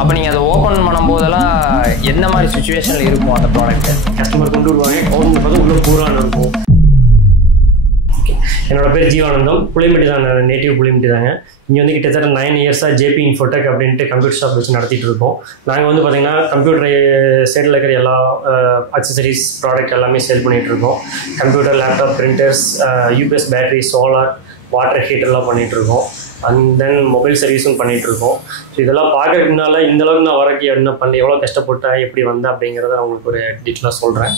அப்போ நீங்கள் அதை ஓப்பன் பண்ணும்போதெல்லாம் என்ன மாதிரி சுச்சுவேஷனில் இருக்கும் அந்த ப்ராடக்ட்டு? கஸ்டமர் கொண்டு வருவாங்க, ஓப்பன் பண்ணுறது உள்ள பூரான்னு இருக்கும். என்னோட பேர் ஜீவானந்தம், புளியம்பட்டி தான், நேட்டிவ் புளியம்பட்டி தாங்க. இங்கே வந்து கிட்டத்தட்ட 9 இயர்ஸாக ஜேபி இன்ஃபோடெக் அப்படின்ட்டு கம்ப்யூட்டர் ஷாப் வச்சு நடத்திட்டு இருக்கோம். நாங்கள் வந்து பார்த்திங்கன்னா கம்ப்யூட்டர் சைடில் இருக்கிற எல்லா அக்சசரிஸ் ப்ராடக்ட் எல்லாமே சேல் பண்ணிகிட்டு இருக்கோம். Computer, laptop, printers, UPS battery, solar, water ஹீட்டர்லாம் பண்ணிகிட்ருக்கோம். அண்ட் தென் மொபைல் சர்வீஸும் பண்ணிகிட்ருக்கோம். ஸோ இதெல்லாம் பார்க்கறதுனால இந்தளவுக்கு நான் வரக்கு என்ன பண்ணி எவ்வளோ கஷ்டப்பட்டேன், எப்படி வந்தேன் அப்படிங்கிறத நான் உங்களுக்கு ஒரு டீட்டெயிலாக சொல்கிறேன்.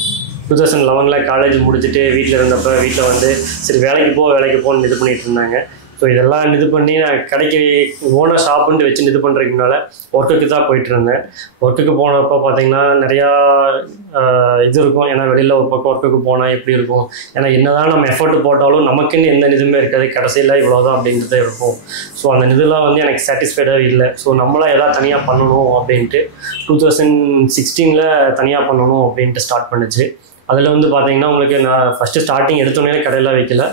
2011 காலேஜ் முடிச்சுட்டு வீட்டில் இருந்தப்போ வீட்டில் வந்து சரி வேலைக்கு போகணுன்னு இது பண்ணிகிட்டு இருந்தாங்க. ஸோ இதெல்லாம் இது பண்ணி நான் கடைக்கு ஓனாக ஷாப்புன்ட்டு வச்சு இது பண்ணுறதுக்குனால ஒர்க்குக்கு தான் போயிட்டு இருந்தேன். ஒர்க்குக்கு போனப்போ பார்த்திங்கன்னா நிறையா இது இருக்கும். ஏன்னா வெளியில் ஒரு பக்கம் ஒர்க்குக்கு போனால் எப்படி இருக்கும், ஏன்னா என்ன தான் நம்ம எஃபர்ட் போட்டாலும் நமக்குன்னு எந்த இதுவுமே இருக்காது, கடைசியில் இவ்வளோதான் அப்படிங்கிறத இருக்கும். ஸோ அந்த இதெல்லாம் வந்து எனக்கு சாட்டிஸ்ஃபைடாக இல்லை. ஸோ நம்மளாம் எதாவது தனியாக பண்ணணும் அப்படின்ட்டு 2016 தனியாக பண்ணணும் அப்படின்ட்டு ஸ்டார்ட் பண்ணுச்சு. அதில் வந்து பார்த்திங்கன்னா உங்களுக்கு நான் ஃபஸ்ட்டு ஸ்டார்டிங் எடுத்தோடனே கடையில் வைக்கல,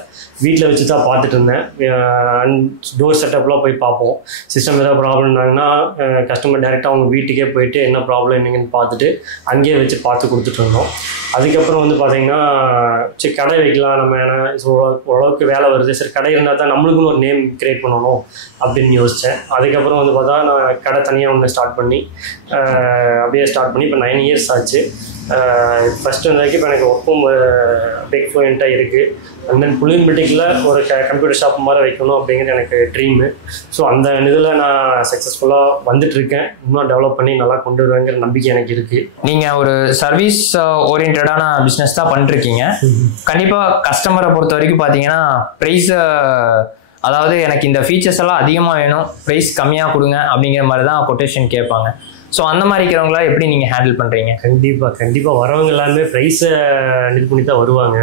வீட்டில் வச்சு தான் பார்த்துட்டு இருந்தேன். டோர் செட்டப்லாம் போய் பார்ப்போம். சிஸ்டம் ஏதாவது ப்ராப்ளம்னாங்கன்னா கஸ்டமர் டேரெக்டாக அவங்க வீட்டுக்கே போயிட்டு என்ன ப்ராப்ளம் என்னங்கன்னு பார்த்துட்டு அங்கேயே வச்சு பார்த்து கொடுத்துட்டு இருந்தோம். அதுக்கப்புறம் வந்து பார்த்திங்கன்னா சரி கடை வைக்கலாம் நம்ம, ஏன்னா ஸோ ஓரளவுக்கு வேலை வருது, சரி கடை இருந்தால் தான் நம்மளுக்குன்னு ஒரு நேம் க்ரியேட் பண்ணணும் அப்படின்னு யோசித்தேன். அதுக்கப்புறம் வந்து பார்த்தா நான் கடை தனியாக ஒன்று ஸ்டார்ட் பண்ணி இப்போ 9 இயர்ஸ் ஆச்சு. ஃபஸ்ட்டு வந்தாக்கி இப்போ எனக்கு ஒர்க்கும் பிக் ஃப்ளூயண்ட்டாக இருக்குது. அண்ட் தென் புளியம்பட்டியில் ஒரு கம்ப்யூட்டர் ஷாப் மாதிரி வைக்கணும் அப்படிங்கிறது எனக்கு ட்ரீமு. ஸோ அந்த இதில் நான் சக்ஸஸ்ஃபுல்லாக வந்துட்டுருக்கேன். இன்னும் டெவலப் பண்ணி நல்லா கொண்டு வருவேங்கிற நம்பிக்கை எனக்கு இருக்குது. நீங்கள் ஒரு சர்வீஸ் ஓரியன்டான பிஸ்னஸ் தான் பண்ணிருக்கீங்க. கண்டிப்பாக கஸ்டமரை பொறுத்த வரைக்கும் பார்த்தீங்கன்னா ப்ரைஸை, அதாவது எனக்கு இந்த ஃபீச்சர்ஸ் எல்லாம் அதிகமாக வேணும், ப்ரைஸ் கம்மியாக கொடுங்க அப்படிங்கிற மாதிரி தான் கொட்டேஷன் கேட்பாங்க. ஸோ அந்த மாதிரி இருக்கிறவங்கள எப்படி நீங்கள் ஹேண்டில் பண்ணுறீங்க? கண்டிப்பாக வரவங்க எல்லாமே ப்ரைஸை இது பண்ணி தான் வருவாங்க.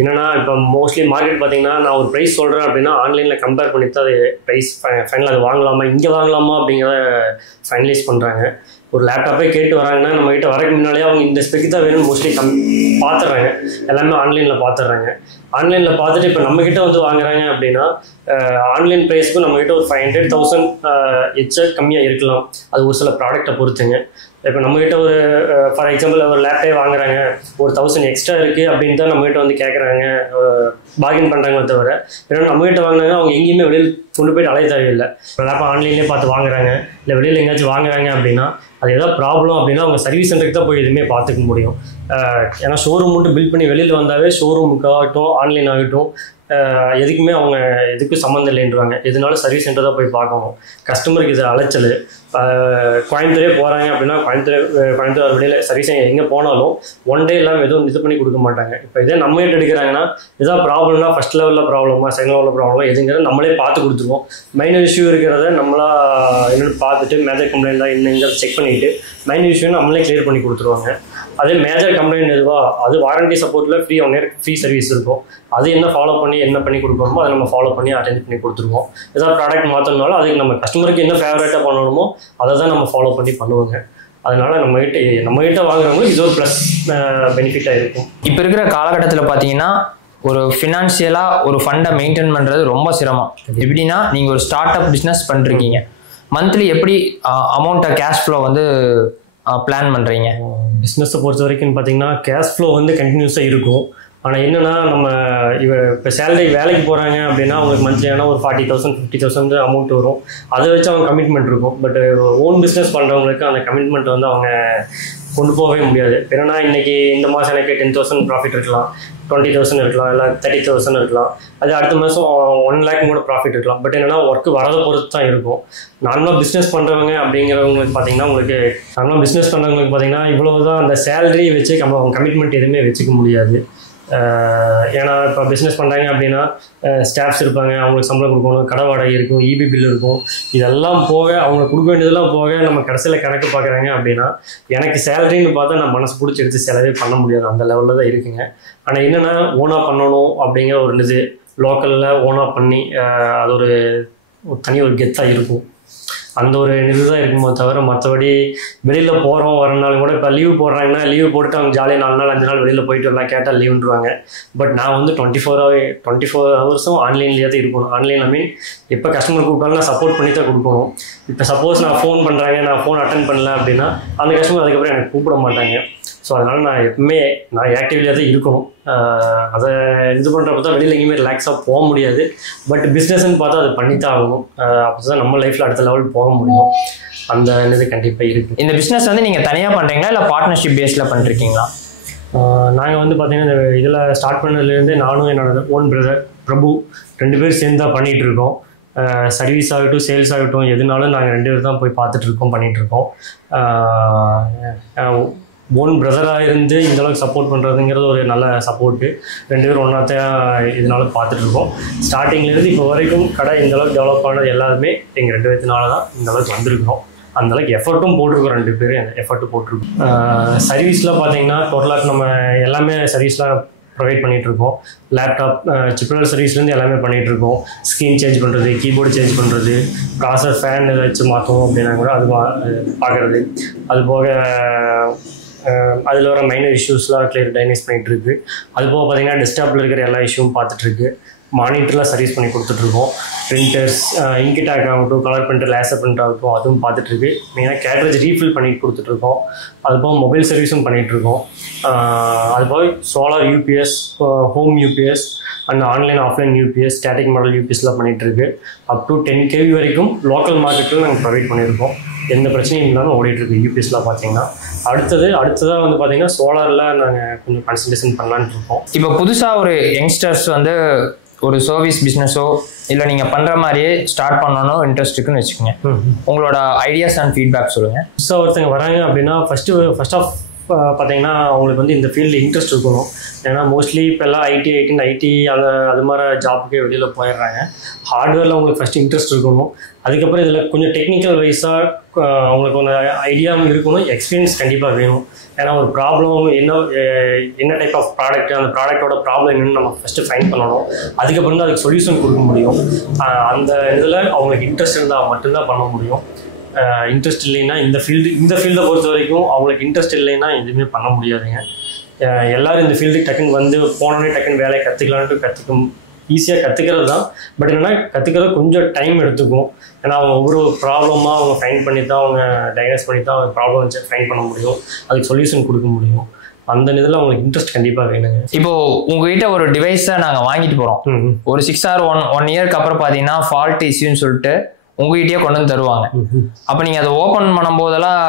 என்னென்னா இப்போ மோஸ்ட்லி மார்க்கெட் பார்த்திங்கன்னா நான் ஒரு ப்ரைஸ் சொல்கிறேன் அப்படின்னா ஆன்லைனில் கம்பேர் பண்ணி தான் அது ப்ரைஸ் ஃபைனல் அது வாங்கலாமா இங்கே வாங்கலாமா அப்படிங்கிறத ஃபைனலைஸ் பண்ணுறாங்க. ஒரு லேப்டாப்பே கேட்டு வராங்கன்னா நம்மகிட்ட வரக்கு முன்னாலே அவங்க இந்த ஸ்பெக்கு தான் வேணும்னு மோஸ்ட்லி பார்த்துட்றாங்க. எல்லாமே ஆன்லைனில் பார்த்துட்றாங்க. ஆன்லைனில் பார்த்துட்டு இப்போ நம்மக்கிட்ட வந்து வாங்குறாங்க அப்படின்னா ஆன்லைன் ப்ரைஸுக்கும் நம்மக்கிட்ட ஒரு 500,000 எச்சா கம்மியாக இருக்கலாம். அது ஒரு சில ப்ராடக்டை பொறுத்துங்க. இப்போ நம்மகிட்ட ஒரு ஃபார் எக்ஸாம்பிள் ஒரு லேப்டாப்பே வாங்குறாங்க, ஒரு 1000 எக்ஸ்ட்ரா இருக்குது அப்படின்னு தான் நம்மகிட்ட வந்து கேட்குறாங்க, பார்கின் பண்ணுறாங்களே தவிர. ஏன்னா நம்மகிட்ட வாங்கினாங்க அவங்க எங்கேயுமே வெளியில் கொண்டு போய்ட்டு அலைய தேவையில்லை. இப்போ லேப்பை ஆன்லைன்லேயே பார்த்து வாங்குறாங்க, இல்லை வெளியில் எங்கேயாச்சும் வாங்குறாங்க அப்படின்னா அது எதாவது ப்ராப்ளம் அப்படின்னா அவங்க சர்வீஸ் சென்டருக்கு தான் போய் எதுவுமே பார்த்துக்க முடியும். ஏன்னா ஷோரூம் மட்டும் பில்ட் பண்ணி வெளியில் வந்தாவே ஷோரூமுக்காகட்டும் ஆன்லைன் ஆகட்டும் எதுக்குமே அவங்க எதுக்கும் சம்மந்தம் இல்லைன்றாங்க. எதுனாலும் சர்வீஸ் சென்டர் தான் போய் பார்க்கணும். கஸ்டமருக்கு இது அலைச்சல். கோயம்புத்தூரே போகிறாங்க அப்படின்னா கோயம்புத்தூர் வெளியில் சர்வீஸ் எங்கே போனாலும் ஒன் டே எல்லாம் எதுவும் இது பண்ணி கொடுக்க மாட்டாங்க. இப்போ இதே நம்ம கிட்ட எடுக்கிறாங்கன்னா எதாவது ப்ராப்ளம்னா ஃபஸ்ட் லெவலில் ப்ராப்ளமா செகண்ட் லெவலில் ப்ராப்ளமா எதுங்கிறத நம்மளே பார்த்து கொடுத்துருவோம். மைனர் இஷ்யூ இருக்கிறத நம்மளா என்னென்னு பார்த்துட்டு மேஜர் கம்ப்ளைண்ட்லாம் என்னங்கிறத செக் பண்ணிவிட்டு மைனர் இஷ்யூ நம்மளே கிளியர் பண்ணி கொடுத்துருவாங்க. அதே மேஜர் கம்ப்ளைண்ட் எதுவா அது வாரண்டி சப்போர்ட்டில் ஃப்ரீ சர்வீஸ் இருக்கும். அது என்ன ஃபாலோ பண்ணி என்ன பண்ணி கொடுக்கணுமோ அதை நம்ம ஃபாலோ பண்ணி அரேஞ்ச் பண்ணி கொடுத்துருவோம். ஏதாவது ப்ராடக்ட் மாற்றணுனாலும் அதுக்கு நம்ம கஸ்டமருக்கு என்ன ஃபேவரேட்டாக பண்ணணுமோ அதை தான் நம்ம ஃபாலோ பண்ணி பண்ணுவோங்க. அதனால் நம்மகிட்ட வாங்குறவங்களுக்கு இது ஒரு ப்ளஸ் பெனிஃபிட்டாக இருக்கும். இப்போ இருக்கிற காலகட்டத்தில் பார்த்தீங்கன்னா ஒரு ஃபினான்ஷியலாக ஒரு ஃபண்டை மெயின்டைன் பண்ணுறது ரொம்ப சிரமம். எப்படின்னா நீங்கள் ஒரு ஸ்டார்ட் அப் பிஸ்னஸ் பண்ணுறீங்க, மந்த்லி எப்படி அமௌண்ட்டை கேஷ் ஃப்ளோ வந்து பிளான் பண்ணுறீங்க? பிஸ்னஸை பொறுத்த வரைக்கும் பார்த்தீங்கன்னா கேஷ் ஃப்ளோ வந்து கண்டினியூஸாக இருக்கும். ஆனால் என்னென்னா நம்ம இப்போ சேலரி வேலைக்கு போகிறாங்க அப்படின்னா அவங்களுக்கு மந்த்லி ஆனால் ஒரு 40,000 50,000 அமௌண்ட் வரும். அதை வச்சு அவங்க கமிட்மெண்ட் இருக்கும். பட் ஓன் பிஸ்னஸ் பண்ணுறவங்களுக்கு அந்த கமிட்மெண்ட் வந்து அவங்க கொண்டு போகவே முடியாது. ஏன்னா இன்றைக்கி இந்த மாதம் எனக்கு 10,000 ப்ராஃபிட் இருக்கலாம், 20,000 இருக்கலாம், இல்லை 30,000 இருக்கலாம். அது அடுத்த மாதம் 1 lakh கூட ப்ராஃபிட் இருக்கலாம். பட் என்னென்னா ஒர்க்கு வரதை பொறுத்து தான் இருக்கும். நார்மலாக பிஸ்னஸ் பண்ணுறவங்க அப்படிங்கிறவங்களுக்கு பார்த்தீங்கன்னா இவ்வளோ தான் அந்த சேலரி வச்சு அவங்க கமிட்மெண்ட் எதுவுமே வச்சுக்க முடியாது. ஏன்னா இப்போ பிஸ்னஸ் பண்ணுறாங்க அப்படின்னா ஸ்டாஃப்ஸ் இருப்பாங்க, அவங்களுக்கு சம்பளம் கொடுக்கணும், கடை வாடகை இருக்கும், இபி பில் இருக்கும். இதெல்லாம் போக அவங்க கொடுக்க வேண்டியதெல்லாம் போக நம்ம கடைசியில் கணக்கு பார்க்குறாங்க அப்படின்னா எனக்கு சேலரின்னு பார்த்தா நான் மனசு பிடிச்சி எடுத்து செலவே பண்ண முடியாது. அந்த லெவலில் தான் இருக்குங்க. ஆனால் என்னென்னா ஓனாக பண்ணணும் அப்படிங்கிற ஒரு இது லோக்கலில் ஓனாக பண்ணி அது ஒரு தனி ஒரு கெத்தாக இருக்கும். அந்த ஒரு இதுதான் இருக்குமோ தவிர மற்றபடி வெளியில் போகிறோம் வரனாலும் கூட இப்போ லீவ் போடுறாங்கன்னா லீவ் போட்டுட்டு அவங்க ஜாலியாக 4 நாள் 5 நாள் வெளியில் போயிட்டு வரலாம், கேட்டால் லீவுன்றுவாங்க. பட் நான் வந்து 24 ஹவர்ஸும் ஆன்லைன்லேயே தான் இருக்கணும். ஆன்லைன் ஐ மீன் எப்போ கஸ்டமர் கூப்பிட்டாலும் நான் சப்போர்ட் பண்ணி தான் கொடுக்கணும். இப்போ சப்போஸ் நான் ஃபோன் பண்ணுறாங்க, நான் ஃபோன் அட்டன் பண்ணல அப்படின்னா அந்த கஸ்டமர் அதுக்கப்புறம் எனக்கு கூப்பிட மாட்டாங்க. ஸோ அதனால் நான் எப்பவுமே நான் ஆக்டிவ்லியாக தான் இருக்கணும். அதை இது பண்ணுறப்ப தான் வெளியில் எங்கேயுமே ரிலாக்ஸாக போக முடியாது. பட் பிஸ்னஸ்ன்னு பார்த்தா அது பண்ணித்தான் ஆகணும். அப்போ தான் நம்ம லைஃப்பில் அடுத்த லெவல் போக முடியும். அந்த இது கண்டிப்பாக இருக்குது. இந்த பிஸ்னஸ் வந்து நீங்கள் தனியாக பண்ணுறீங்களா இல்லை பார்ட்னர்ஷிப் பேஸில் பண்ணிருக்கீங்களா? நாங்கள் வந்து பார்த்திங்கன்னா இந்த இதில் ஸ்டார்ட் பண்ணதுலேருந்து நானும் என்னோட ஓன் பிரதர் பிரபு 2 பேர் சேர்ந்து தான் பண்ணிகிட்ருக்கோம். சர்வீஸ் ஆகட்டும் சேல்ஸ் ஆகட்டும் எதுனாலும் நாங்கள் 2 பேர் தான் போய் பார்த்துட்ருக்கோம், பண்ணிகிட்ருக்கோம். ஓன் பிரதராக இருந்து இந்தளவுக்கு சப்போர்ட் பண்ணுறதுங்கிறது ஒரு நல்ல சப்போர்ட்டு. 2 பேரும் ஒன்றாத்தான் இதனால பார்த்துட்ருக்கோம். ஸ்டார்டிங்லேருந்து இப்போ வரைக்கும் கடை இந்தளவுக்கு டெவலப் ஆனது எல்லாருமே எங்கள் 2 பேர்த்தினால தான் இந்தளவுக்கு வந்திருக்கிறோம். அந்தளவுக்கு எஃபர்ட்டும் போட்டிருக்கோம். 2 பேரும் எஃபர்ட்டு போட்டிருக்கோம். சர்வீஸில் பார்த்தீங்கன்னா டோட்டலாக நம்ம எல்லாமே சர்வீஸ்லாம் ப்ரொவைட் பண்ணிகிட்ருக்கோம். லேப்டாப் சிப்ரல் சர்வீஸ்லேருந்து எல்லாமே பண்ணிகிட்ருக்கோம். ஸ்க்ரீன் சேஞ்ச் பண்ணுறது, கீபோர்டு சேஞ்ச் பண்ணுறது, ப்ராசர் ஃபேன் ஏதாச்சும் மாற்றணும் அப்படின்னா கூட அது பார்க்குறது. அது போக அதில் வர மைனர் இஷ்யூஸ்லாம் டயக்னைஸ் பண்ணிகிட்ருக்கு. அது போக பார்த்திங்கன்னா டெஸ்க்டாப்பில் இருக்கிற எல்லா இஷ்யூவும் பார்த்துட்ருக்கு. மானிட்டர்லாம் சர்வீஸ் பண்ணி கொடுத்துட்ருக்கோம். பிரிண்டர்ஸ், இன்கிடாக் ஆகட்டும், கலர் பிரிண்டர், லேசர் பிரிண்டர் ஆகட்டும் அதுவும் பார்த்துட்ருக்கு. மெயினாக கேட்ரேஜ் ரீஃபில் பண்ணி கொடுத்துட்ருக்கோம். அது போக மொபைல் சர்வீஸும் பண்ணிகிட்ருக்கோம். அது போக solar UPS, home UPS and online offline UPS, static model யூபிஎஸ்லாம் பண்ணிகிட்ருக்கு. அப் டு 10 kV வரைக்கும் லோக்கல் மார்க்கெட்டில் நாங்கள் ப்ரொவைட் பண்ணியிருக்கோம். எந்த பிரச்சனையும் இல்லாமல் ஓடிட்டுருக்கு யூபிஎஸ்லாம் பார்த்தீங்கன்னா. அடுத்ததாக வந்து பார்த்தீங்கன்னா சோலாரில் நாங்கள் கொஞ்சம் கான்சன்ட்ரேஷன் பண்ணலான்னு இருக்கோம். இப்போ புதுசாக ஒரு யங்ஸ்டர்ஸ் வந்து ஒரு சர்வீஸ் பிஸ்னஸோ இல்லை நீங்கள் பண்ணுற மாதிரியே ஸ்டார்ட் பண்ணணும் இன்ட்ரெஸ்ட் இருக்குன்னு வச்சுக்கோங்க. உங்களோட ஐடியாஸ் அண்ட் ஃபீட்பேக் சொல்லுங்கள். புதுசாக ஒருத்தங்க வராங்க அப்படின்னா ஃபர்ஸ்ட் ஆஃப் பார்த்தீங்கன்னா அவங்களுக்கு வந்து இந்த ஃபீல்டில் இன்ட்ரெஸ்ட் இருக்கணும். ஏன்னா மோஸ்ட்லி இப்போ எல்லாம் ஐடி அது மாதிரி ஜாப்புக்கே வெளியில் போயிடுறாங்க. ஹார்ட்வேரில் அவங்களுக்கு ஃபஸ்ட்டு இன்ட்ரெஸ்ட் இருக்கணும். அதுக்கப்புறம் இதில் கொஞ்சம் டெக்னிக்கல் வைஸாக அவங்களுக்கு ஒரு ஐடியாவும் இருக்கணும், எக்ஸ்பீரியன்ஸ் கண்டிப்பாக வேணும். ஏன்னா ஒரு ப்ராப்ளம் என்ன டைப் ஆஃப் ப்ராடக்ட், அந்த ப்ராடக்டோட ப்ராப்ளம் என்னென்னு நம்ம ஃபஸ்ட்டு ஃபைண்ட் பண்ணணும். அதுக்கப்புறம் தான் அதுக்கு சொல்யூஷன் கொடுக்க முடியும். அந்த இதில் அவங்களுக்கு இன்ட்ரெஸ்ட் இருந்தால் மட்டும்தான் பண்ண முடியும். இன்ட்ரெஸ்ட் இல்லைன்னா இந்த ஃபீல்டை பொறுத்த வரைக்கும் அவங்களுக்கு இன்ட்ரெஸ்ட் இல்லைன்னா எதுவுமே பண்ண முடியாதுங்க. எல்லோரும் இந்த ஃபீல்டுக்கு டக்குன்னு வந்து போனோடனே டக்குன்னு வேலையை கற்றுக்கலான்ட்டு ஈஸியாக கற்றுக்கிறது தான். பட் என்னென்னா கற்றுக்கிறது கொஞ்சம் டைம் எடுத்துக்கும். ஏன்னா அவங்க ஒவ்வொரு ப்ராப்ளமாக அவங்க ஃபைண்ட் பண்ணி தான் அவங்க டயக்னோஸ் பண்ணி தான் அவங்க ப்ராப்ளம் வச்சு ஃபைண்ட் பண்ண முடியும், அதுக்கு சொல்யூஷன் கொடுக்க முடியும். அந்த இதில் அவங்களுக்கு இன்ட்ரெஸ்ட் கண்டிப்பாக வேணுங்க. இப்போ உங்ககிட்ட ஒரு டிவைஸை நாங்கள் வாங்கிட்டு போகிறோம், ஒரு 6 or 1 இயர்க்கு அப்புறம் பார்த்தீங்கன்னா ஃபால்ட் இஷ்யூன்னு சொல்லிட்டு உங்ககிட்டயே கொண்டு வந்து தருவாங்க. அப்போ நீங்கள் அதை ஓப்பன் பண்ணும்போதெல்லாம்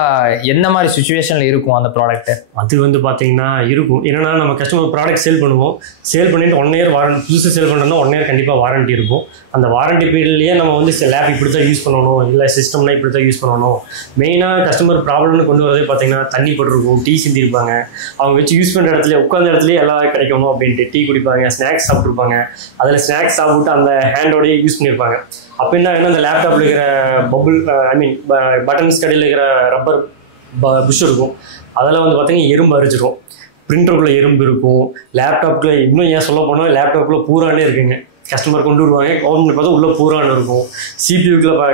எந்த மாதிரி சுச்சுவேஷனில் இருக்கும் அந்த ப்ராடக்ட்டு? அது வந்து பார்த்தீங்கன்னா இருக்கும். ஏன்னா நம்ம கஸ்டமர் ப்ராடக்ட் சேல் பண்ணுவோம், சேல் பண்ணிட்டு 1 year வாரண்டி, புதுசு சேல் பண்ணுறோம்னா 1 year கண்டிப்பாக வாரண்டி இருக்கும். அந்த வாரண்டி பீரியட்லேயே நம்ம வந்து லேப் இப்படி தான் யூஸ் பண்ணணும், இல்லை சிஸ்டம்னா இப்படி தான் யூஸ் பண்ணணும். மெயினாக கஸ்டமர் ப்ராப்ளம்னு கொண்டு வரதே பார்த்தீங்கன்னா தண்ணி போட்டிருக்கும், டீ சிந்திருப்பாங்க, அவங்க வச்சு யூஸ் பண்ணுற இடத்துல உட்காந்த இடத்துலேயே எல்லாம் கிடைக்கணும் அப்படின்ட்டு டீ குடிப்பாங்க, ஸ்நாக்ஸ் சாப்பிட்ருப்பாங்க. அதில் ஸ்நாக்ஸ் சாப்பிட்டு அந்த ஹேண்டோடையே யூஸ் பண்ணியிருப்பாங்க. அப்போ என்ன அந்த லேப்டாப்பில் இருக்கிற பட்டன்ஸ் கடையில் இருக்கிற ரப்பர் புஷ் இருக்கும், அதெல்லாம் வந்து பார்த்தீங்கன்னா எறும்பு அரிச்சிடும். பிரிண்டருக்குள்ளே எறும்பு இருக்கும். லேப்டாப்பில் இன்னும் ஏன் சொல்ல போனால் லேப்டாப்பில் பூரானே இருக்குங்க. கஸ்டமர் கொண்டு வருவாங்க, கவர்மெண்ட் பார்த்தா உள்ளே பூரான்னு இருக்கும்.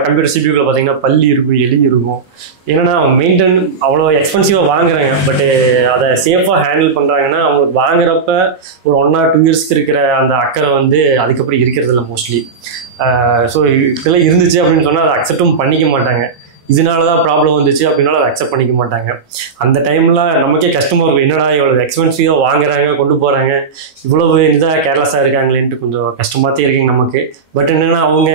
கம்ப்யூட்டர் சிபியூக்கில் பார்த்தீங்கன்னா பல்லி இருக்கும், எலி இருக்கும். ஏன்னா மெயின்டைன் அவ்வளோ எக்ஸ்பென்சிவாக வாங்குறாங்க. பட் அதை சேஃபாக ஹேண்டில் பண்ணுறாங்கன்னா அவங்களுக்கு வாங்குறப்ப ஒரு 1 or 2 yearsக்கு இருக்கிற அந்த அக்கறை வந்து அதுக்கப்புறம் இருக்கிறது இல்லை மோஸ்ட்லி. ஸோ இதெல்லாம் இருந்துச்சு அப்படின்னு சொன்னால் அதை அக்செப்டும் பண்ணிக்க மாட்டாங்க. இதனால தான் ப்ராப்ளம் வந்துச்சு அப்படின்னாலும் அதை அக்செப்ட் பண்ணிக்க மாட்டாங்க. அந்த டைமில் நமக்கே கஷ்டமாக இருக்கும், என்னடா இவ்வளோ எக்ஸ்பென்சிவாக வாங்குறாங்க, கொண்டு போகிறாங்க, இவ்வளவு இதாக கேர்லெஸ்ஸாக இருக்காங்களேன்ட்டு கொஞ்சம் கஷ்டமாகத்தே இருக்குங்க நமக்கு. பட் என்னென்னா அவங்க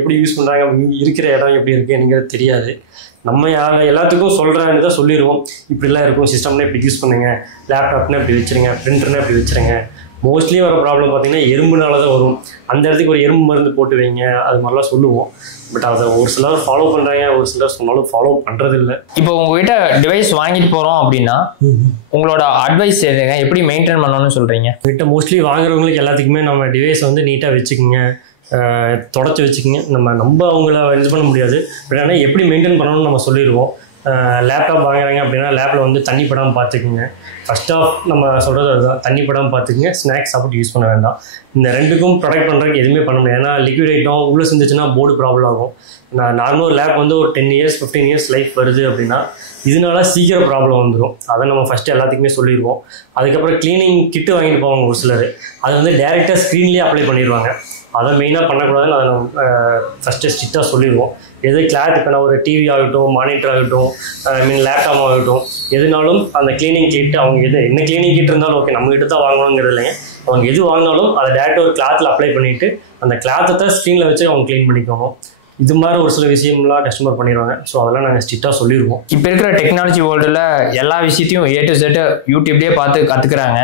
எப்படி யூஸ் பண்ணுறாங்க, இருக்கிற இடம் எப்படி இருக்குங்கிறது தெரியாது. நம்ம எல்லாத்துக்கும் சொல்கிறான்னு தான் சொல்லிடுவோம், இப்படிலாம் இருக்கும், சிஸ்டம்னா இப்படி யூஸ் பண்ணுங்கள், லேப்டாப்னா இப்படி வச்சுருங்க, பிரிண்டர்னா இப்படி வச்சுருங்க. மோஸ்ட்லி வர ப்ராப்ளம் பார்த்தீங்கன்னா எறும்புனால தான் வரும். அந்த இடத்துக்கு ஒரு எறும்பு மருந்து போட்டு வைங்க, அது மாதிரிலாம் சொல்லுவோம். பட் அதை ஒரு சிலர் ஃபாலோ பண்ணுறாங்க, ஒரு சிலர் சொன்னாலும் ஃபாலோ பண்ணுறது இல்லை. இப்போ உங்ககிட்ட டிவைஸ் வாங்கிட்டு போகிறோம் அப்படின்னா உங்களோட அட்வைஸ் எதுங்க, எப்படி மெயின்டைன் பண்ணணும்னு சொல்கிறீங்க? கிட்ட மோஸ்ட்லி வாங்குறவங்களுக்கு எல்லாத்துக்குமே நம்ம டிவைஸை வந்து நீட்டாக வச்சுக்கோங்க, தொடச்சி வச்சுக்கோங்க. நம்ம அவங்கள இது பண்ண முடியாது. பட் ஆனால் எப்படி மெயின்டைன் பண்ணணும்னு நம்ம சொல்லிடுவோம். லேப்டாப் வாங்குறாங்க அப்படின்னா லேப்பில் வந்து தண்ணி படாமல் பார்த்துக்குங்க. ஃபர்ஸ்ட் ஆஃப் நம்ம சொல்கிறது அதுதான், தண்ணி படாமல் பார்த்துக்குங்க. ஸ்நாக்ஸ் சாப்பிட்டு யூஸ் பண்ண வேண்டாம். இந்த ரெண்டுக்கும் ப்ரொடெக்ட் பண்ணுறதுக்கு எதுவுமே பண்ண முடியாது. ஏன்னா லிக்விட் ஐட்டம் உள்ளே செஞ்சுச்சுன்னா போர்டு ப்ராப்ளம் ஆகும். நார்மலாக ஒரு லேப் வந்து ஒரு 10 years 15 years லைஃப் வருது அப்படின்னா இதனால சீக்கிரம் ப்ராப்ளம் வந்துடும். அதை நம்ம ஃபஸ்ட்டு எல்லாத்துக்குமே சொல்லிடுவோம். அதுக்கப்புறம் க்ளீனிங் கிட்டு வாங்கிட்டு போவாங்க ஒரு சிலர், அது வந்து டேரெக்டாக ஸ்க்ரீன்லேயே அப்ளை பண்ணிடுவாங்க. அதை மெயினாக பண்ணக்கூடாதுன்னு அதை நம்ம ஃபஸ்ட்டு ஸ்ட்ரிக்டாக சொல்லிடுவோம். எது கிளாத், இப்போ நான் ஒரு டிவி ஆகட்டும், மானிட்டர் ஆகட்டும், லேப்டாப் ஆகட்டும், எதுனாலும் அந்த க்ளீனிங் கிட்டு அவங்க என்ன க்ளீனிங் கிட் இருந்தாலும் ஓகே, நம்மகிட்ட தான் வாங்கணுங்கிறது இல்லைங்க. அவங்க எது வாங்கினாலும் அதை டேரெக்டாக ஒரு கிளாத்தில் அப்ளை பண்ணிவிட்டு அந்த கிளாத்தை தான் ஸ்க்ரீனில் வச்சு அவங்க க்ளீன் பண்ணிக்கணும். இது மாதிரி ஒரு சில விஷயம்லாம் கஸ்டமர் பண்ணிடுவாங்க. ஸோ அதெல்லாம் நாங்கள் ஸ்ட்ரிக்டாக சொல்லிடுவோம். இப்போ இருக்கிற டெக்னாலஜி வேர்ல்டில் எல்லா விஷயத்தையும் A to Z யூடியூப்லேயே பார்த்து கற்றுக்குறாங்க.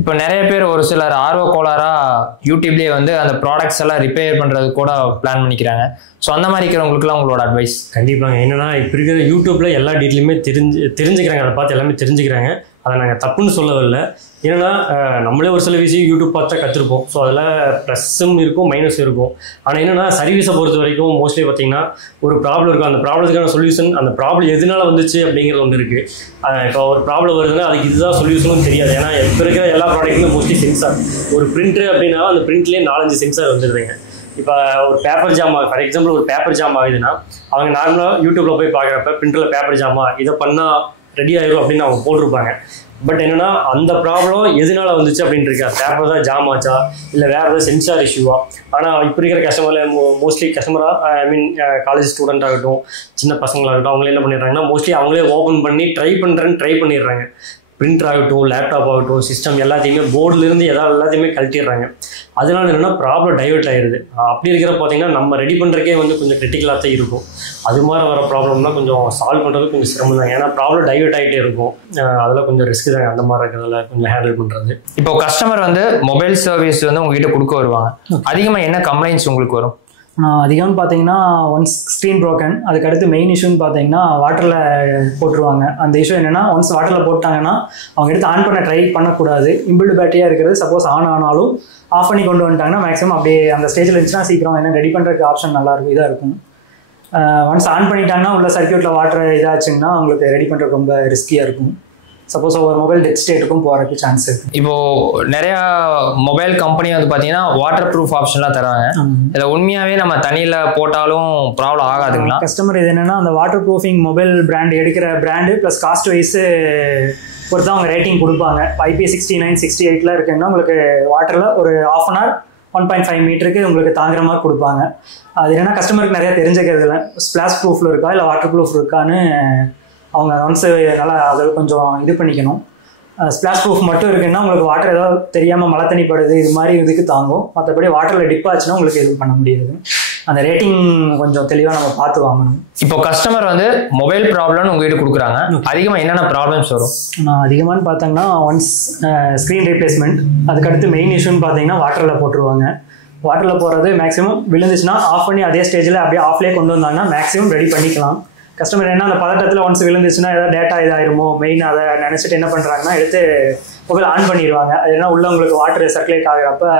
இப்போ நிறைய பேர் ஒரு சிலர் ஆர்வ கோளாறாக யூடியூப்லேயே வந்து அந்த ப்ராடக்ட்ஸ் எல்லாம் ரிப்பேர் பண்ணுறது கூட பிளான் பண்ணிக்கிறாங்க. ஸோ அந்த மாதிரி இருக்கிறவங்களுக்குலாம் உங்களோட அட்வைஸ்? கண்டிப்பாங்க. என்னென்னா இப்போ இருக்கிற யூடியூப்பில் எல்லா டீட்டெயிலுமே தெரிஞ்சுக்கிறாங்க, அதை பார்த்து எல்லாமே தெரிஞ்சுக்கிறாங்க. அதை நாங்கள் தப்புன்னு சொல்லவில்லை. ஏன்னா நம்மளே ஒரு சில விஷயம் யூடியூப் பார்த்தா கற்றுருப்போம். ஸோ அதில் ப்ளஸ்ஸும் இருக்கும், மைனஸும் இருக்கும். ஆனால் என்னென்னா சர்வீஸை பொறுத்த வரைக்கும் மோஸ்ட்லி பார்த்திங்கன்னா ஒரு ப்ராப்ளம் இருக்கும். அந்த ப்ராப்ளத்துக்கான சொல்யூஷன், அந்த ப்ராப்ளம் எதனால வந்துச்சு அப்படிங்கிறது ஒன்று இருக்குது. இப்போ ஒரு ப்ராப்ளம் வருதுன்னா அதுக்கு இதுதான் சொல்யூஷனும் தெரியாது. ஏன்னா இப்போ இருக்கிற எல்லா ப்ராடக்ட்டுமே மோஸ்ட்லி சென்சார். ஒரு பிரிண்டர் அப்படின்னா அந்த பிரிண்ட்லேயே 4-5 சென்சார் வந்துடுதுங்க. இப்போ ஒரு பேப்பர் ஜாம், ஃபார் எக்ஸாம்பிள் ஒரு பேப்பர் ஜாம் ஆகுதுன்னா அவங்க நார்மலாக யூடியூப்பில் போய் பார்க்குறப்ப பிரிண்டரில் பேப்பர் ஜாமா, இதை பண்ணால் ரெடி ஆயிரும் அப்படின்னு அவங்க போட்டிருப்பாங்க. பட் என்னென்னா அந்த ப்ராப்ளம் எதனால வந்துச்சு அப்படின்னு இருக்கா, பேப்பர் தான் ஜாம் ஆச்சா இல்லை வேறு ஏதாவது சென்சார் இஷ்யூவா? ஆனால் இப்போ இருக்கிற கஸ்டமரில் மோஸ்ட்லி கஸ்டமராக காலேஜ் ஸ்டூடெண்ட் ஆகட்டும், சின்ன பசங்களாகட்டும், அவங்களே என்ன பண்ணிடுறாங்கன்னா மோஸ்ட்லி அவங்களே ஓப்பன் பண்ணி ட்ரை பண்ணிடுறாங்க. பிரிண்டர் ஆகட்டும், லேப்டாப் ஆகட்டும், சிஸ்டம் எல்லாத்தையுமே போர்டுலேருந்து எல்லாத்தையுமே கழட்டிடுறாங்க. அதனால என்னென்னா ப்ராப்ளம் டைவெர்ட் ஆயிடுது. அப்படி இருக்கிற பார்த்தீங்கன்னா நம்ம ரெடி பண்ணுறக்கே வந்து கொஞ்சம் கிரிட்டிக்கலாக தான் இருக்கும். அது மாதிரி வர ப்ராப்ளம்னா கொஞ்சம் சால்வ் பண்ணுறது கொஞ்சம் சிரமம் தான். ஏன்னா ப்ராப்ளம் டைவெர்ட் ஆகிட்டே இருக்கும். அதில் கொஞ்சம் ரிஸ்க் தாங்க அந்த மாதிரி இருக்கிறதுல கொஞ்சம் ஹேண்டில் பண்ணுறது. இப்போ கஸ்டமர் வந்து மொபைல் சர்வீஸ் வந்து உங்ககிட்ட கொடுக்க வருவாங்க, அதிகமாக என்ன கம்ப்ளைண்ட்ஸ் உங்களுக்கு வரும்? அதிகம்னு பார்த்தீங்கன்னா ஒன்ஸ் ஸ்க்ரீன் ப்ரோக்கன், அதுக்கடுத்து மெயின் இஷ்யூன்னு பார்த்தீங்கன்னா வாட்டரில் போட்டுருவாங்க. அந்த இஷ்யூ என்னென்னா ஒன்ஸ் வாட்டரில் போட்டாங்கன்னா அவங்க எடுத்து ஆன் பண்ண ட்ரை பண்ணக்கூடாது. இம்பிள்டு பேட்டரியாக இருக்கிறது சப்போஸ் ஆன் ஆனாலும் ஆஃப் பண்ணி கொண்டு வந்துட்டாங்கன்னா மேக்ஸிமம் அப்படியே அந்த ஸ்டேஜில் இருந்துச்சுன்னா சீக்கிரம் என்ன ரெடி பண்ணுறதுக்கு ஆப்ஷன் நல்லாயிருக்கும், இதாக இருக்கும். ஒன்ஸ் ஆன் பண்ணிட்டாங்கன்னா உள்ள சர்க்யூட்டில் வாட்டர் இதாச்சுங்கன்னா அவங்களுக்கு ரெடி பண்ணுறதுக்கு ரொம்ப ரிஸ்கியாக இருக்கும். சப்போஸ் ஒரு மொபைல் டெட் ஸ்டேட்டுக்கும் போகிறதுக்கு சான்ஸ் இருக்குது. இப்போது நிறையா மொபைல் கம்பெனி வந்து பார்த்தீங்கன்னா வாட்டர் ப்ரூஃப் ஆப்ஷன்லாம் தராங்க. இதில் உண்மையாகவே நம்ம தண்ணியில் போட்டாலும் ப்ராப்ளம் ஆகாதுங்களா? கஸ்டமர் இது என்னென்னா அந்த வாட்டர் ப்ரூஃபிங் மொபைல் பிராண்ட் எடுக்கிற பிராண்டு ப்ளஸ் காஸ்ட் வைஸு பொறுத்து அவங்க ரேட்டிங் கொடுப்பாங்க. IP69 68 இருக்குன்னா உங்களுக்கு வாட்டரில் ஒரு 1/2 hour 1.5 மீட்டருக்கு உங்களுக்கு தாங்குற மாதிரி கொடுப்பாங்க. அது என்னென்னா கஸ்டமருக்கு நிறையா தெரிஞ்சுக்கிறது இல்லை, ஸ்பிளாஷ் ப்ரூஃபில் இருக்கா இல்லை வாட்டர் ப்ரூஃப் இருக்கான்னு அவங்க ஒன்ஸ் நல்லா அதில் கொஞ்சம் இது பண்ணிக்கணும். ஸ்பிளாஷ் ப்ரூஃப் மட்டும் இருக்குன்னா உங்களுக்கு வாட்டர் ஏதாவது தெரியாமல் மழை தண்ணி படுது இது மாதிரி இதுக்கு தாங்கும். மற்றபடி வாட்டரில் டிப் ஆச்சுன்னா உங்களுக்கு எதுவும் பண்ண முடியாது. அந்த ரேட்டிங் கொஞ்சம் தெளிவாக நம்ம பார்த்து வாங்கணும். இப்போ கஸ்டமர் வந்து மொபைல் ப்ராப்ளம்னு உங்ககிட்ட கொடுக்குறாங்க, அதிகமாக என்னென்ன ப்ராப்ளம்ஸ் வரும்? அதிகமானு பார்த்தீங்கன்னா ஒன்ஸ் ஸ்க்ரீன் ரீப்ளேஸ்மெண்ட், அதுக்கடுத்து மெயின் இஷ்யூன்னு பார்த்தீங்கன்னா வாட்டரில் போட்டுருவாங்க. வாட்டரில் போகிறது மேக்ஸிமம் விழுந்துச்சுன்னா ஆஃப் பண்ணி அதே ஸ்டேஜில் அப்படியே ஆஃப்லேயே கொண்டு வந்தாங்கன்னா மேக்ஸிமம் ரெடி பண்ணிக்கலாம். கஸ்டமர் என்ன அந்த பதட்டத்தில் ஒன்ஸ் விழுந்துச்சுன்னா ஏதாவது டேட்டா இதாயிருமோ மெயின் அதை நினச்சிட்டு என்ன பண்ணுறாங்கன்னா எடுத்து மொபைல் ஆன் பண்ணிடுவாங்க. அது ஏன்னா உள்ள உங்களுக்கு வாட்டர் சர்க்குலேட் ஆகிறப்ப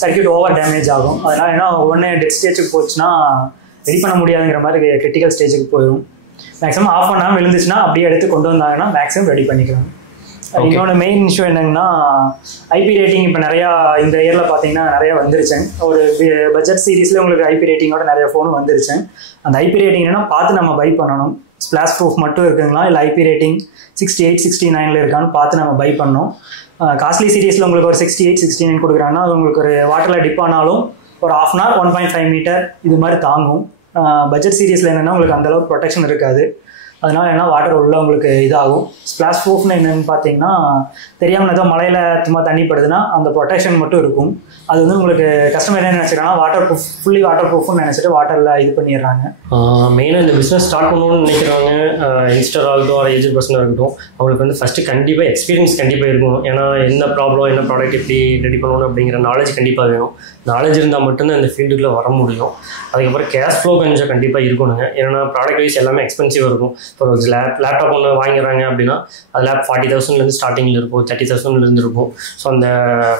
சர்க்யூட் ஓவர் டேமேஜ் ஆகும். அதனால் ஏன்னா ஒன்று டெட் ஸ்டேஜுக்கு போச்சுன்னா ரெடி பண்ண முடியாதுங்கிற மாதிரி கிரிட்டிக்கல் ஸ்டேஜுக்கு போயிடும். மேக்ஸிமம் ஆஃப் பண்ணாமல் விழுந்துச்சுன்னா அப்படியே எடுத்து கொண்டு வந்தாங்கன்னா மேக்ஸிமம் ரெடி பண்ணிக்கலாம். இன்னொன்று மெயின் இஷ்யூ என்னங்கன்னா ஐபி ரேட்டிங் இப்போ நிறையா இந்த இயரில் பார்த்தீங்கன்னா நிறையா வந்துருச்சேன். ஒரு பட்ஜெட் சீரீஸில் உங்களுக்கு ஐபி ரேட்டிங்கோட நிறைய ஃபோன் வந்துருச்சேன். அந்த ஐபி ரேட்டிங் என்னன்னா பார்த்து நம்ம பை பண்ணணும். ஸ்பிளாஷ் ப்ரூஃப் மட்டும் இருக்குங்களா இல்லை ஐபி ரேட்டிங் 68 69 இருக்கான்னு பார்த்து நம்ம பை பண்ணணும். காஸ்ட்லி சீரீஸில் உங்களுக்கு ஒரு 68 69 கொடுக்குறாங்கன்னா அது உங்களுக்கு ஒரு வாட்டரில் டிப் ஆனாலும் ஒரு 1/2 hour 1.5 மீட்டர் இது மாதிரி தாங்கும். பட்ஜெட் சீரீஸில் என்னென்னா உங்களுக்கு அந்தளவுக்கு ப்ரொடெக்ஷன் இருக்காது. அதனால என்ன வாட்டர் உள்ள உங்களுக்கு இதாகும். ஸ்பிளாஷ் ப்ரூஃப்னு என்னென்னு பார்த்தீங்கன்னா தெரியாமல் ஏதோ மழையில் சும்மா தண்ணி படுதுன்னா அந்த ப்ரொடெக்ஷன் மட்டும் இருக்கும். அது வந்து உங்களுக்கு கஸ்டமர் என்ன நினச்சிக்கிறாங்கன்னா வாட்டர் ப்ரூஃப் ஃபுல்லி வாட்டர் ப்ரூஃப்னு நினச்சிட்டு வாட்டரில் இது பண்ணிடுறாங்க. மெயினாக இந்த பிஸ்னஸ் ஸ்டார்ட் பண்ணணும்னு நினைக்கிறவங்க யங்ஸ்டர் ஆகட்டும் ஒரு ஏஜ் பர்சனாக இருக்கட்டும் அவங்களுக்கு வந்து ஃபஸ்ட்டு கண்டிப்பாக எக்ஸ்பீரியன்ஸ் கண்டிப்பாக இருக்கணும். ஏன்னா என்ன ப்ராப்ளம் என்ன ப்ராடக்ட் எப்படி ரெடி பண்ணணும் அப்படிங்கிற நாலேஜ் கண்டிப்பாக வேணும். நாலேஜ் இருந்தால் மட்டும்தான் இந்த ஃபீல்டுக்குள்ளே வர முடியும். அதுக்கப்புறம் கேஷ் ஃப்ளோ கொஞ்சம் கண்டிப்பாக இருக்கணுங்க. ஏன்னா ப்ராடக்ட் வைஸ் எல்லாமே எக்ஸ்பென்சிவாக இருக்கும். இப்போ ஒரு லேப்டாப் ஒன்று வாங்கிடுறாங்க அப்படின்னா அது லேப் 40,000 ஸ்டார்டிங்கில் இருக்கும், 30,000 இருக்கும். ஸோ அந்த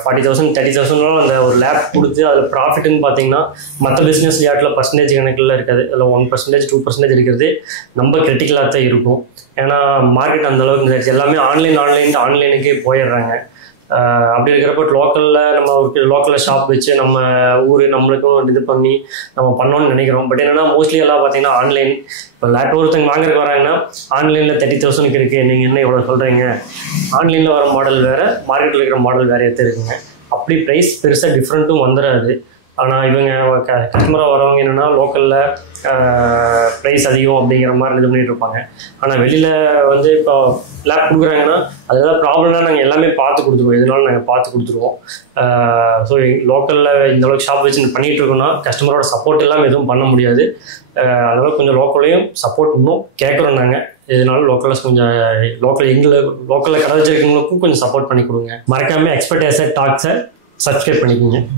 40,000 30,000 அந்த ஒரு லேப் கொடுத்து அதில் ப்ராஃபிட்னு பார்த்தீங்கன்னா மற்ற பிஸ்னஸ் யார்ட்டில் பர்சன்டேஜ் கணக்கில் இருக்காது. அதில் 1% 2% இருக்கிறது நம்ம கிரிட்டிக்கலாக தான் இருக்கும். ஏன்னா மார்க்கெட் அந்தளவுக்கு எல்லாமே ஆன்லைனுக்கே போயிடுறாங்க. அப்படி இருக்கிறப்ப லோக்கலில் நம்ம ஒரு லோக்கலில் ஷாப் வச்சு நம்ம ஊர் நம்மளுக்கும் இது பண்ணி நம்ம பண்ணோன்னு நினைக்கிறோம். பட் என்னென்னா மோஸ்ட்லி எல்லாம் பார்த்தீங்கன்னா ஆன்லைன். இப்போ லேப்டாப் ஒருத்தங்க வாங்குறதுக்கு வராங்கன்னா ஆன்லைனில் 30,000 இருக்குது, நீங்கள் என்ன இவ்வளோ சொல்கிறீங்க, ஆன்லைனில் வர மாடல் வேறு, மார்க்கெட்டில் இருக்கிற மாடல் வேறு இருக்குங்க. அப்படி ப்ரைஸ் பெருசாக டிஃப்ரெண்ட்டும் வந்துடாது. ஆனால் இவங்க கஸ்டமராக வரவங்க என்னென்னா லோக்கலில் ப்ரைஸ் அதிகம் அப்படிங்கிற மாதிரி இது பண்ணிகிட்டு இருப்பாங்க. ஆனால் வெளியில் வந்து இப்போ லேப் கொடுக்குறாங்கன்னா அது எதாவது ப்ராப்ளம்னா நாங்கள் எல்லாமே பார்த்து கொடுத்துருவோம், எதுனாலும் நாங்கள் பார்த்து கொடுத்துருவோம். ஸோ லோக்கலில் இந்தளவுக்கு ஷாப் வச்சு பண்ணிகிட்டு இருக்கோம்னா கஸ்டமரோட சப்போர்ட் இல்லாமல் எதுவும் பண்ண முடியாது. அதனால கொஞ்சம் லோக்கல்லையும் சப்போர்ட் இன்னும் கேட்குறோம் நாங்கள். இதனால லோக்கலில் கொஞ்சம் லோக்கலில் கடை வச்சிருக்கவங்களுக்கும் கொஞ்சம் சப்போர்ட் பண்ணி கொடுங்க. மறக்காமல் எக்ஸ்பர்ட் அசெட் டாக்ஸை சப்ஸ்கிரைப் பண்ணிக்கோங்க.